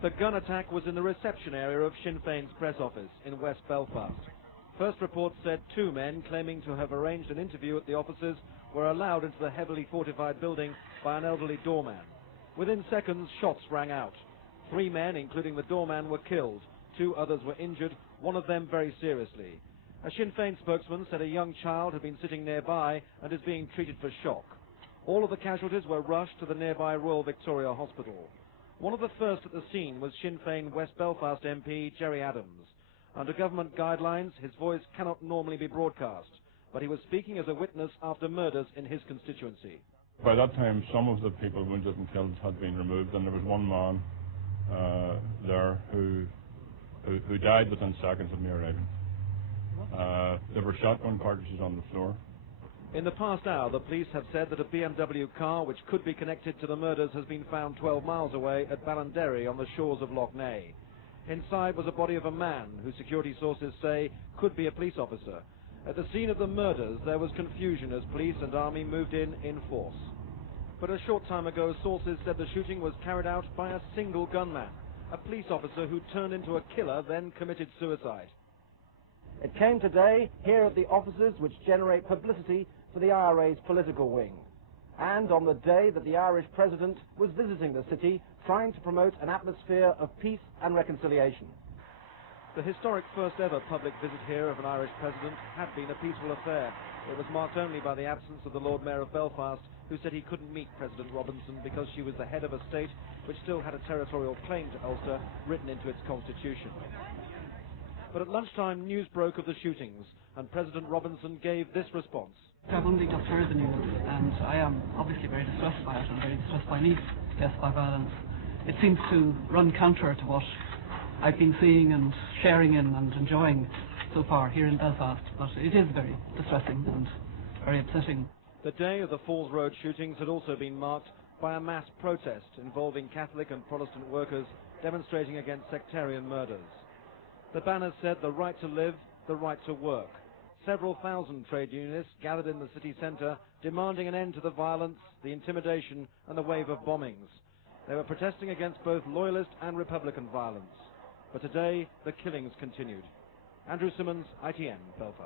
The gun attack was in the reception area of Sinn Féin's press office in West Belfast. First reports said 2 men claiming to have arranged an interview at the offices were allowed into the heavily fortified building by an elderly doorman. Within seconds, shots rang out. 3 men, including the doorman, were killed. 2 others were injured, one of them very seriously. A Sinn Féin spokesman said a young child had been sitting nearby and is being treated for shock. All of the casualties were rushed to the nearby Royal Victoria Hospital. One of the first at the scene was Sinn Féin West Belfast MP Gerry Adams. Under government guidelines, his voice cannot normally be broadcast, but he was speaking as a witness after murders in his constituency. By that time, some of the people wounded and killed had been removed, and there was one man there who died within seconds of me arriving. There were shotgun cartridges on the floor. In the past hour, the police have said that a BMW car which could be connected to the murders has been found 12 miles away at Ballinderry on the shores of Lough Neagh. Inside was a body of a man who security sources say could be a police officer. At the scene of the murders, there was confusion as police and army moved in force. But a short time ago, sources said the shooting was carried out by a single gunman, a police officer who turned into a killer, then committed suicide. It came today here at the offices which generate publicity for the IRA's political wing, and on the day that the Irish president was visiting the city, trying to promote an atmosphere of peace and reconciliation. The historic first ever public visit here of an Irish president had been a peaceful affair. It was marked only by the absence of the Lord Mayor of Belfast, who said he couldn't meet President Robinson because she was the head of a state which still had a territorial claim to Ulster written into its constitution. But at lunchtime, news broke of the shootings, and President Robinson gave this response. I've only just heard the news, and I am obviously very distressed by it, and very distressed by niece death by violence. It seems to run counter to what I've been seeing and sharing in and enjoying so far here in Belfast, but it is very distressing and very upsetting. The day of the Falls Road shootings had also been marked by a mass protest involving Catholic and Protestant workers demonstrating against sectarian murders. The banners said the right to live, the right to work. Several thousand trade unionists gathered in the city centre demanding an end to the violence, the intimidation and the wave of bombings. They were protesting against both loyalist and Republican violence. But today, the killings continued. Andrew Simmons, ITN, Belfast.